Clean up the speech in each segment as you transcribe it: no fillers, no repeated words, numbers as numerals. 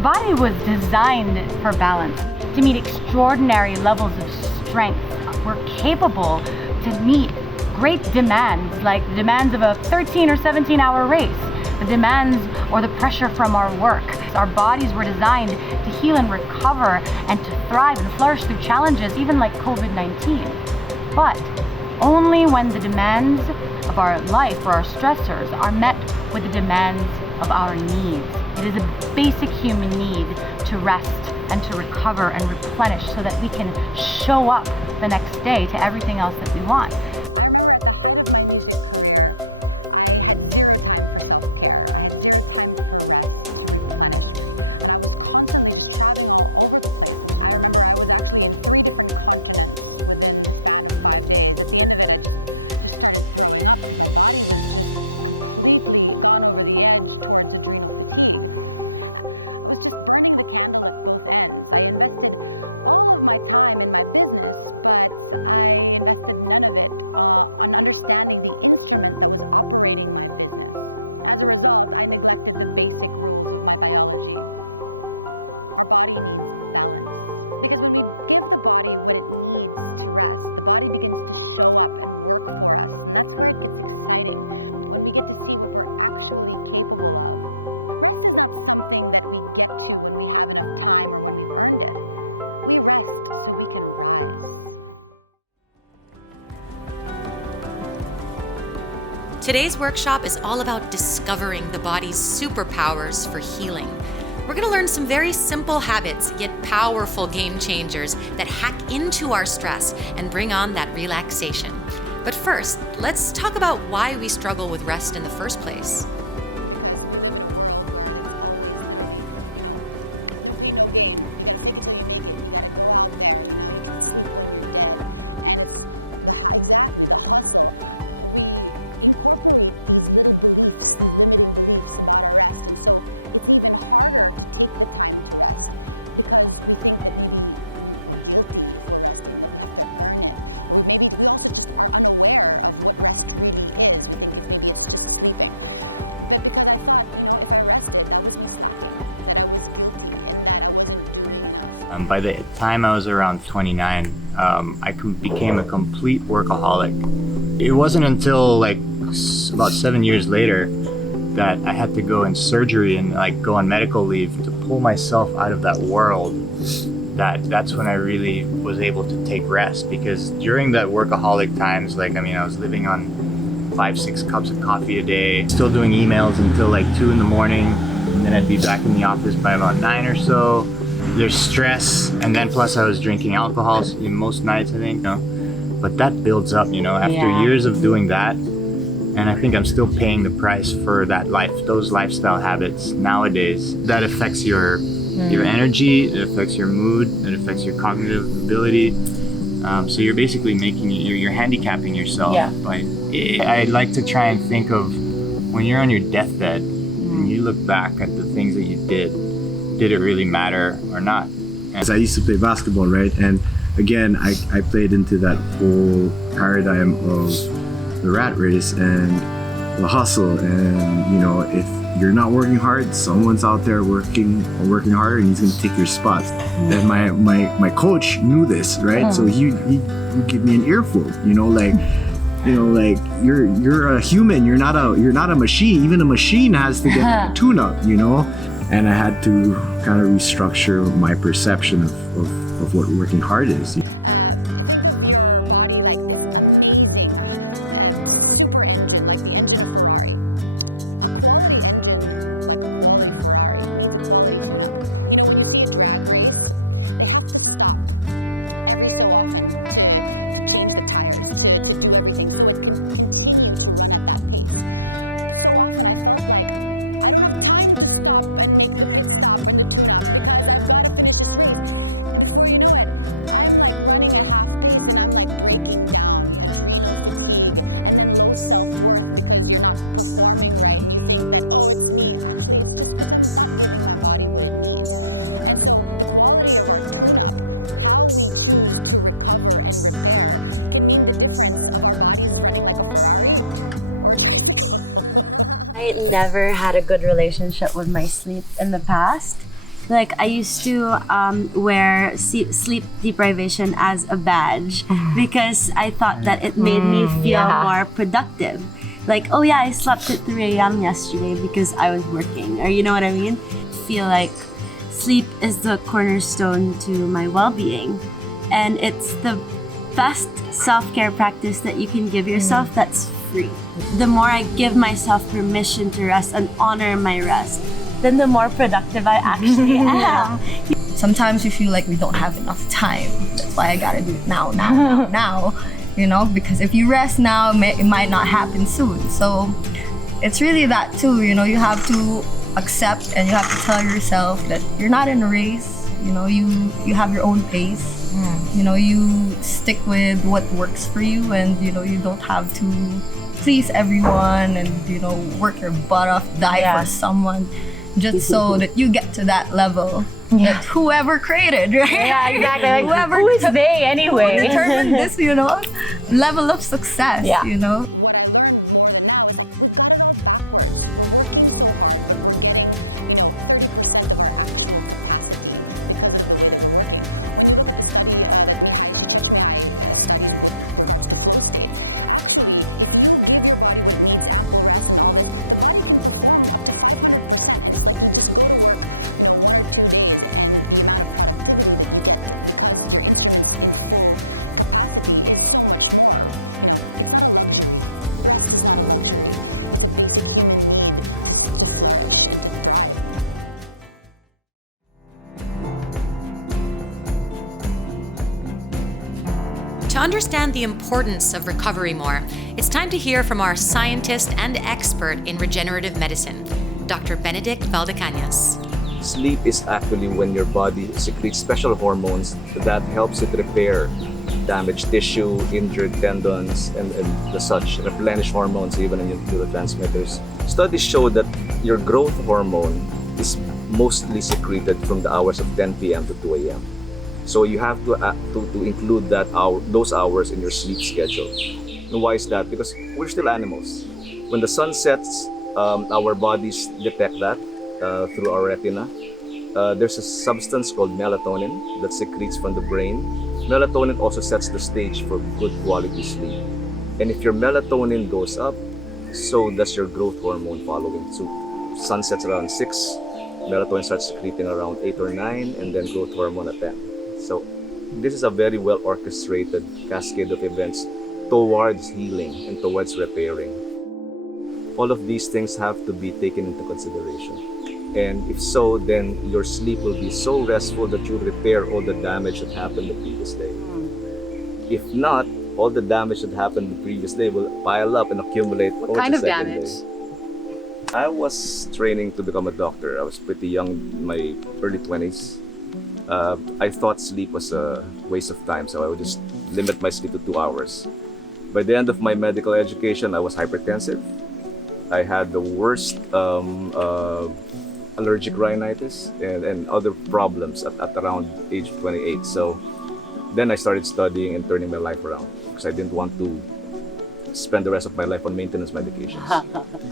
body was designed for balance, to meet extraordinary levels of strength. We're capable to meet great demands, like the demands of a 13 or 17-hour race, the demands or the pressure from our work. Our bodies were designed to heal and recover and to thrive and flourish through challenges, even like COVID-19. But only when the demands of our life or our stressors are met with the demands of our needs. It is a basic human need to rest and to recover and replenish so that we can show up the next day to everything else that we want. Today's workshop is all about discovering the body's superpowers for healing. We're going to learn some very simple habits, yet powerful game changers that hack into our stress and bring on that relaxation. But first, let's talk about why we struggle with rest in the first place. By the time I was around 29, I became a complete workaholic. It wasn't until like about 7 years later that I had to go in surgery and like go on medical leave to pull myself out of that world. That's when I really was able to take rest, because during that workaholic times, I was living on 5-6 cups of coffee a day, still doing emails until like 2 in the morning, and then I'd be back in the office by about 9 or so. There's stress, and then plus I was drinking alcohol most nights, I think. But that builds up, after years of doing that, and I think I'm still paying the price for those lifestyle habits nowadays. That affects your energy, it affects your mood, it affects your cognitive ability. So you're basically you're handicapping yourself. Yeah. I like to try and think of when you're on your deathbed and you look back at the things that you did it really matter or not? I used to play basketball, right? And again, I played into that whole paradigm of the rat race and the hustle. And, if you're not working hard, someone's out there working harder, and he's going to take your spots. And my coach knew this, right? So he would give me an earful, you're a human, you're not a machine. Even a machine has to get a tune-up, And I had to kind of restructure my perception of what working hard is. I never had a good relationship with my sleep in the past. Like I used to wear sleep deprivation as a badge because I thought that it made me feel more productive. Like, oh yeah, I slept at 3 a.m. yesterday because I was working, or you know what I mean? Feel like sleep is the cornerstone to my well-being, and it's the best self-care practice that you can give yourself that's free. The more I give myself permission to rest and honor my rest, then the more productive I actually am. Sometimes we feel like we don't have enough time. That's why I gotta do it now. You know, because if you rest now, it might not happen soon. So it's really that too, you know, you have to accept and you have to tell yourself that you're not in a race. You know, you have your own pace. You know, you stick with what works for you, and you know, you don't have to please everyone and, you know, work your butt off, die for someone just so that you get to that level that whoever created, right? Yeah, exactly. Like, who is they anyway? Who determined this, you know, level of success, you know? To understand the importance of recovery more, it's time to hear from our scientist and expert in regenerative medicine, Dr. Benedict Valdecañas. Sleep is actually when your body secretes special hormones that helps it repair damaged tissue, injured tendons, and the such, replenish hormones even in your neurotransmitters. Studies show that your growth hormone is mostly secreted from the hours of 10 p.m. to 2 a.m. So you have to include those hours in your sleep schedule. And why is that? Because we're still animals. When the sun sets, our bodies detect that through our retina. There's a substance called melatonin that secretes from the brain. Melatonin also sets the stage for good quality sleep. And if your melatonin goes up, so does your growth hormone following. So sun sets around 6, melatonin starts secreting around 8 or 9, and then growth hormone at 10. So this is a very well orchestrated cascade of events towards healing and towards repairing. All of these things have to be taken into consideration. And if so, then your sleep will be so restful that you'll repair all the damage that happened the previous day. If not, all the damage that happened the previous day will pile up and accumulate. What kind of damage? I was training to become a doctor. I was pretty young, in my early 20s. I thought sleep was a waste of time, so I would just limit my sleep to 2 hours. By the end of my medical education, I was hypertensive. I had the worst allergic rhinitis and other problems at around age 28. So then I started studying and turning my life around because I didn't want to spend the rest of my life on maintenance medications.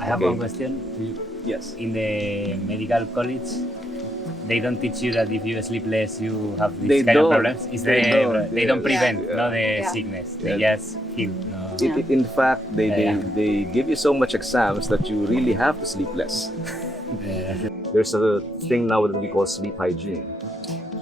I have one question to you. Yes. In the medical college, they don't teach you that if you sleep less, you have these kind of problems. They don't prevent the sickness. They just heal. No. In fact, they give you so much exams that you really have to sleep less. There's a thing now that we call sleep hygiene,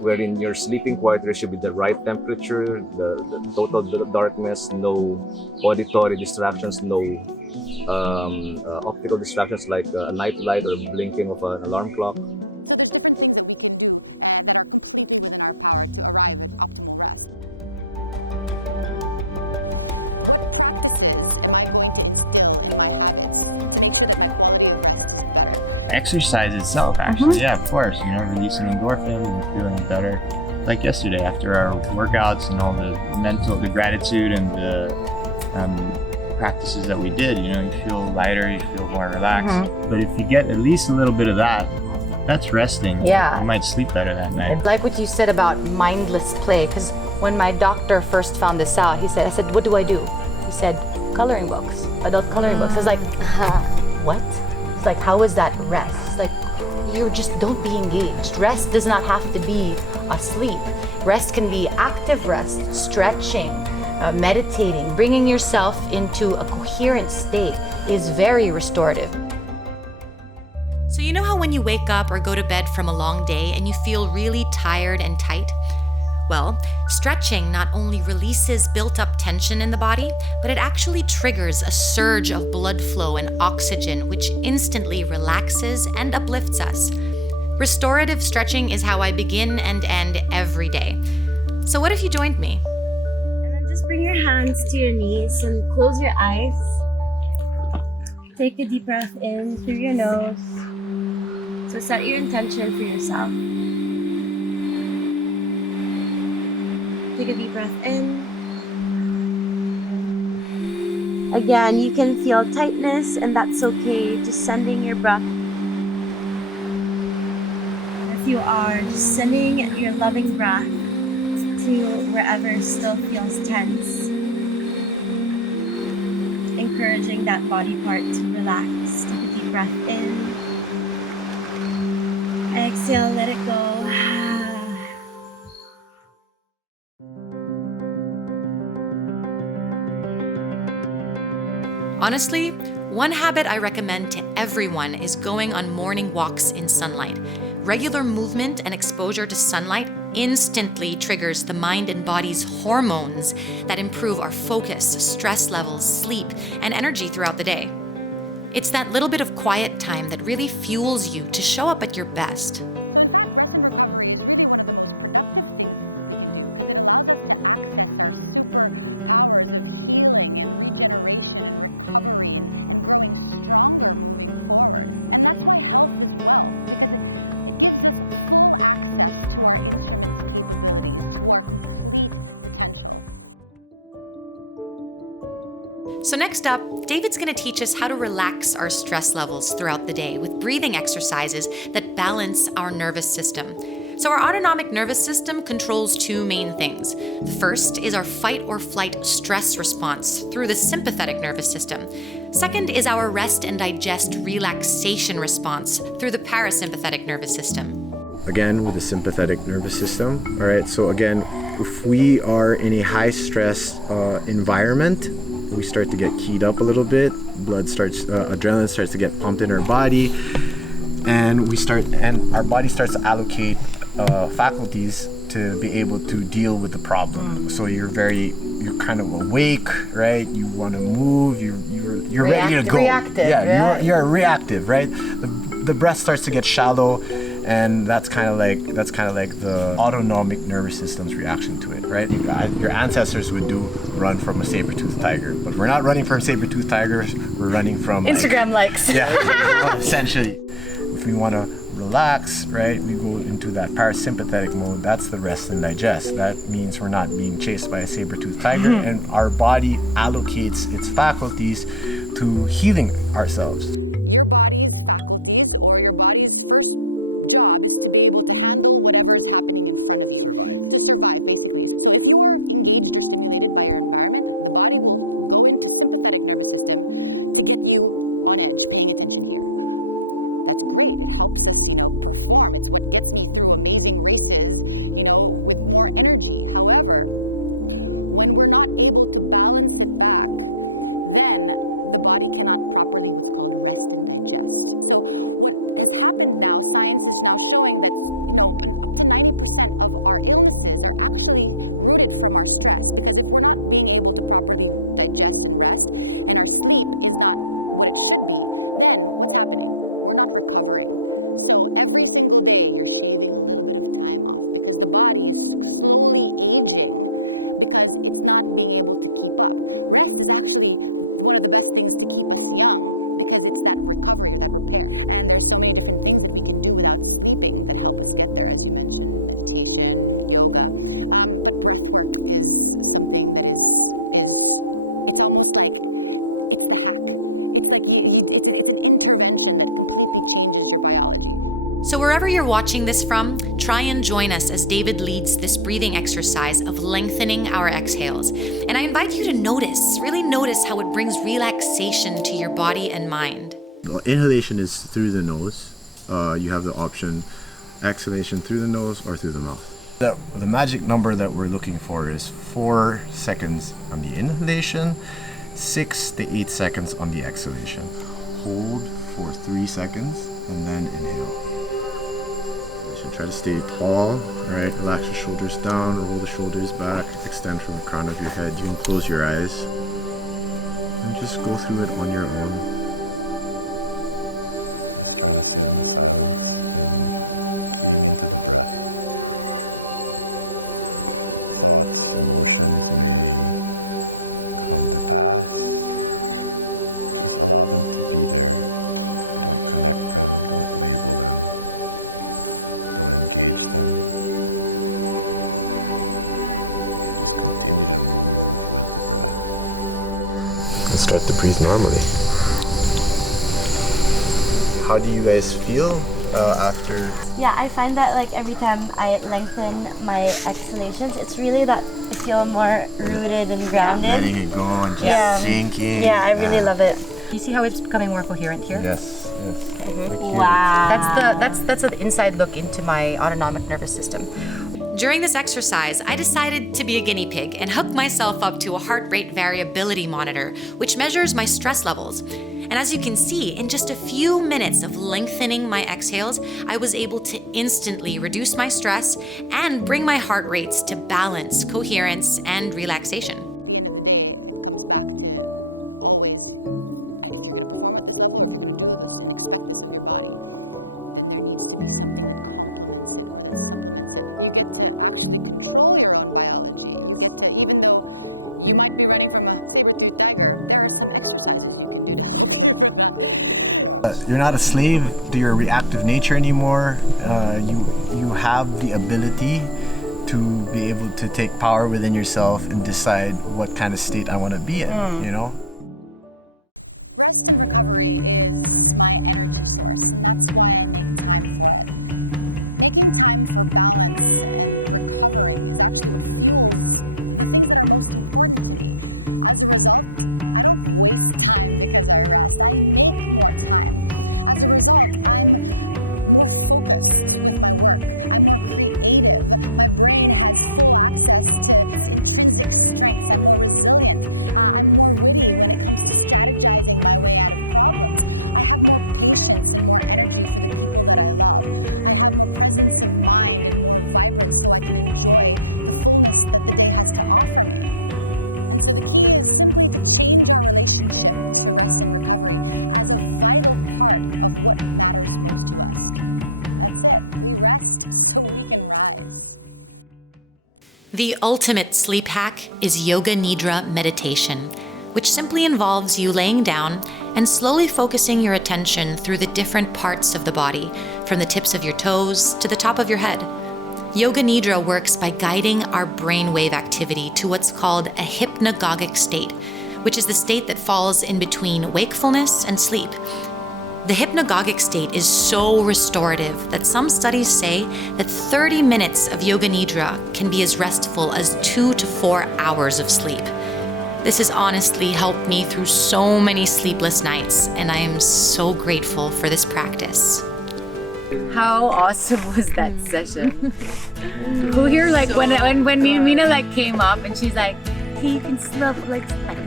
wherein your sleeping quarters should be the right temperature, the total darkness, no auditory distractions, no optical distractions like a night light or blinking of an alarm clock. Exercise itself, actually, yeah, of course, you know, releasing endorphins and feeling better. Like yesterday, after our workouts and all the gratitude and the practices that we did, you know, you feel lighter, you feel more relaxed. But if you get at least a little bit of that, that's resting. Yeah. You might sleep better that night. It's like what you said about mindless play, because when my doctor first found this out, I said, what do I do? He said, coloring books, adult coloring books. I was like, what? It's like, how is that rest? It's like, you just don't be engaged. Rest does not have to be asleep. Rest can be active rest, stretching, meditating, bringing yourself into a coherent state is very restorative. So you know how when you wake up or go to bed from a long day and you feel really tired and tight? Well, stretching not only releases built-up tension in the body, but it actually triggers a surge of blood flow and oxygen, which instantly relaxes and uplifts us. Restorative stretching is how I begin and end every day. So what if you joined me? And then just bring your hands to your knees and close your eyes. Take a deep breath in through your nose. So set your intention for yourself. Take a deep breath in. Again, you can feel tightness, and that's okay. Just sending your breath. If you are, just sending your loving breath to wherever still feels tense. Encouraging that body part to relax. Take a deep breath in. Exhale, let it go. Honestly, one habit I recommend to everyone is going on morning walks in sunlight. Regular movement and exposure to sunlight instantly triggers the mind and body's hormones that improve our focus, stress levels, sleep, and energy throughout the day. It's that little bit of quiet time that really fuels you to show up at your best. So next up, David's going to teach us how to relax our stress levels throughout the day with breathing exercises that balance our nervous system. So our autonomic nervous system controls two main things. The first is our fight or flight stress response through the sympathetic nervous system. Second is our rest and digest relaxation response through the parasympathetic nervous system. Again, with the sympathetic nervous system. All right, so again, if we are in a high stress environment, we start to get keyed up a little bit. Adrenaline starts to get pumped in our body, and our body starts to allocate faculties to be able to deal with the problem. So you're kind of awake, right? You want to move. You're ready to go. Reactive. Yeah, you're reactive, right? The breath starts to get shallow. And that's kind of like the autonomic nervous system's reaction to it, right? Your ancestors would run from a saber-toothed tiger, but we're not running from saber-toothed tigers. We're running from Instagram likes. Yeah, essentially. If we want to relax, right, we go into that parasympathetic mode. That's the rest and digest. That means we're not being chased by a saber-toothed tiger, and our body allocates its faculties to healing ourselves. So wherever you're watching this from, try and join us as David leads this breathing exercise of lengthening our exhales. And I invite you to really notice how it brings relaxation to your body and mind. Inhalation is through the nose. you have the option exhalation through the nose or through the mouth. The magic number that we're looking for is 4 seconds on the inhalation, 6 to 8 seconds on the exhalation. Hold for 3 seconds and then inhale. You should try to stay tall, right? Relax your shoulders down, roll the shoulders back, extend from the crown of your head. You can close your eyes and just go through it on your own. Start to breathe normally. How do you guys feel after? Yeah, I find that like every time I lengthen my exhalations, it's really that I feel more rooted and grounded. Letting it go and just sinking. Yeah, I really love it. You see how it's becoming more coherent here? Yes, yes. Wow. That's an inside look into my autonomic nervous system. During this exercise, I decided to be a guinea pig and hook myself up to a heart rate variability monitor, which measures my stress levels. And as you can see, in just a few minutes of lengthening my exhales, I was able to instantly reduce my stress and bring my heart rates to balance, coherence, and relaxation. You're not a slave to your reactive nature anymore. You have the ability to be able to take power within yourself and decide what kind of state I want to be in, you know? The ultimate sleep hack is Yoga Nidra meditation, which simply involves you laying down and slowly focusing your attention through the different parts of the body, from the tips of your toes to the top of your head. Yoga Nidra works by guiding our brainwave activity to what's called a hypnagogic state, which is the state that falls in between wakefulness and sleep. The hypnagogic state is so restorative that some studies say that 30 minutes of Yoga Nidra can be as restful as 2 to 4 hours of sleep. This has honestly helped me through so many sleepless nights, and I am so grateful for this practice. How awesome was that session? Who here, like, when Mina like came up and she's like, hey, you can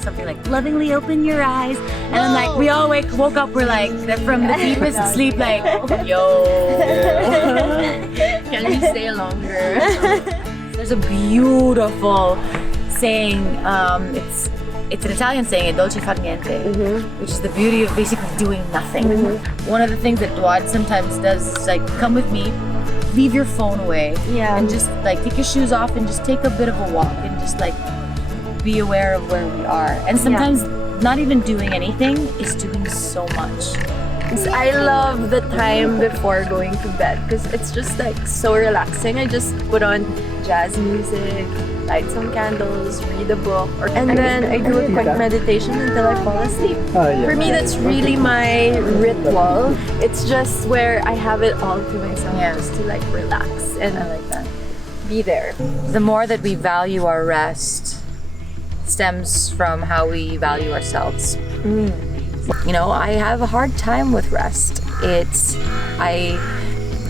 something like lovingly open your eyes, and then like we all woke up, we're like from the deepest sleep, like, yo, Can we stay longer? There's a beautiful saying, it's an Italian saying, dolce far niente, which is the beauty of basically doing nothing. One of the things that Duad sometimes does is like, come with me, leave your phone away, and just like take your shoes off and just take a bit of a walk and just like be aware of where we are. And sometimes not even doing anything is doing so much. I love the time before going to bed because it's just like so relaxing. I just put on jazz music, light some candles, read a book, and then I do a quick meditation until I fall asleep. For me, that's really my ritual. It's just where I have it all to myself, just to like relax and I like that. Be there. The more that we value our rest stems from how we value ourselves. You know, I have a hard time with rest. I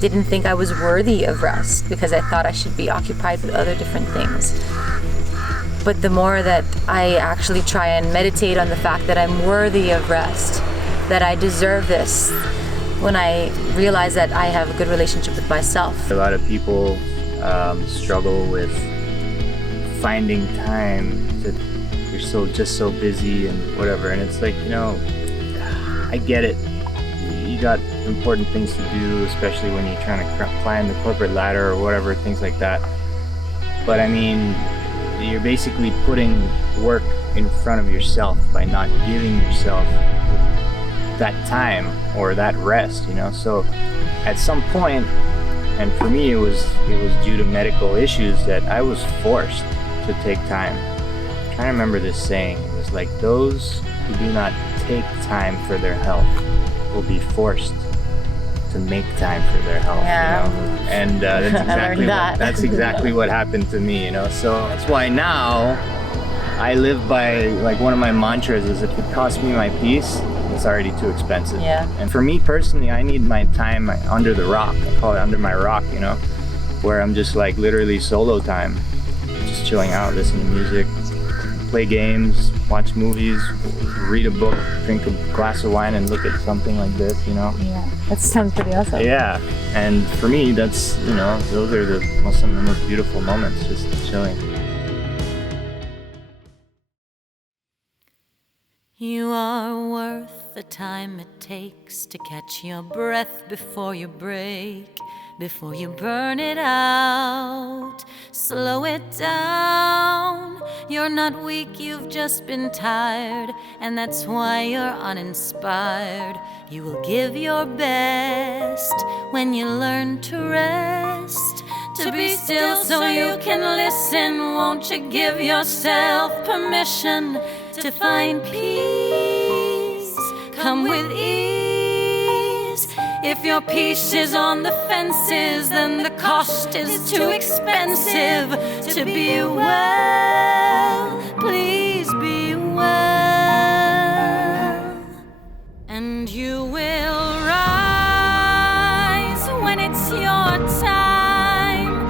didn't think I was worthy of rest because I thought I should be occupied with other different things. But the more that I actually try and meditate on the fact that I'm worthy of rest, that I deserve this, when I realize that I have a good relationship with myself. A lot of people struggle with finding time to, you're just so busy and whatever, and it's like, you know, I get it. You got important things to do, especially when you're trying to climb the corporate ladder or whatever, things like that. But I mean, you're basically putting work in front of yourself by not giving yourself that time or that rest, you know. So at some point, and for me it was due to medical issues, that I was forced to take time. I'm trying to remember this saying. It was like, those who do not take time for their health will be forced to make time for their health, Yeah. you know? And that's exactly what happened to me, you know. So that's why now I live by, like, one of my mantras is, if it costs me my peace, it's already too expensive. Yeah. And for me personally, I need my time under the rock. I call it under my rock, you know, where I'm just like literally solo time, just chilling out, listening to music, play games, watch movies, read a book, drink a glass of wine, and look at something like this, you know. Yeah, that sounds pretty awesome. Yeah, and for me, that's, you know, those are some of the most beautiful moments, just chilling. You are worth the time it takes to catch your breath before you break, before you burn it out. Slow it down. You're not weak, you've just been tired, and that's why you're uninspired. You will give your best when you learn to rest. To be still so you can listen. Won't you give yourself permission to find peace? Come with ease. If your peace is on the fences, then the cost is too expensive. To be well, please be well. And you will rise when it's your time.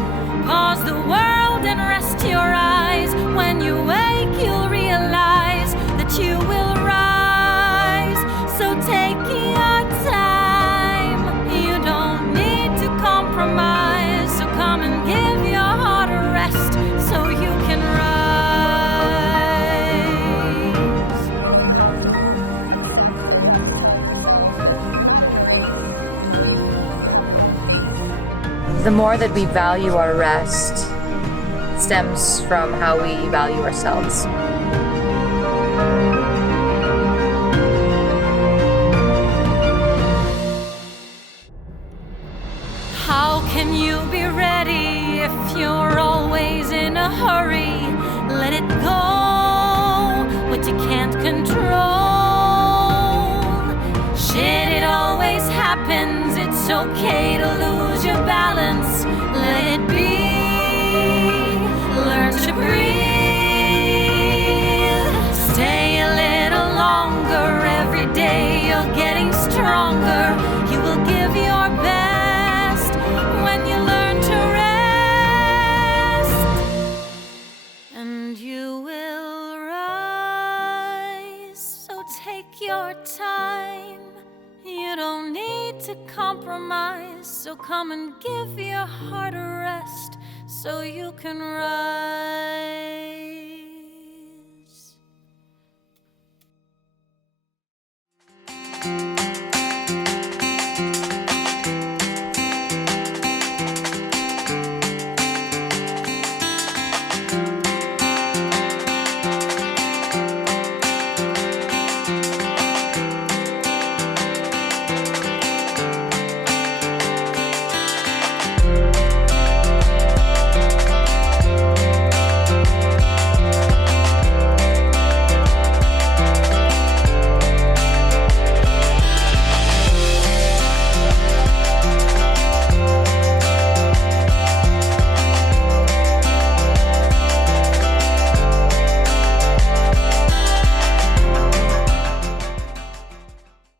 Pause the world and rest your eyes. When you wake, you'll realize that you will rise. So take your time. You don't need to compromise. So come and give your heart a rest so you can rise. The more that we value our rest stems from how we value ourselves. How can you be ready if you're always in a hurry? Let it go, what you can't control. Shit, it always happens. It's okay to lose your balance. Let it be. Learn to breathe. Stay a little longer. Every day you're getting stronger. You will give your best when you learn to rest. And you will rise. So take your time. You don't need to compromise. So come and give your heart a rest so you can rise.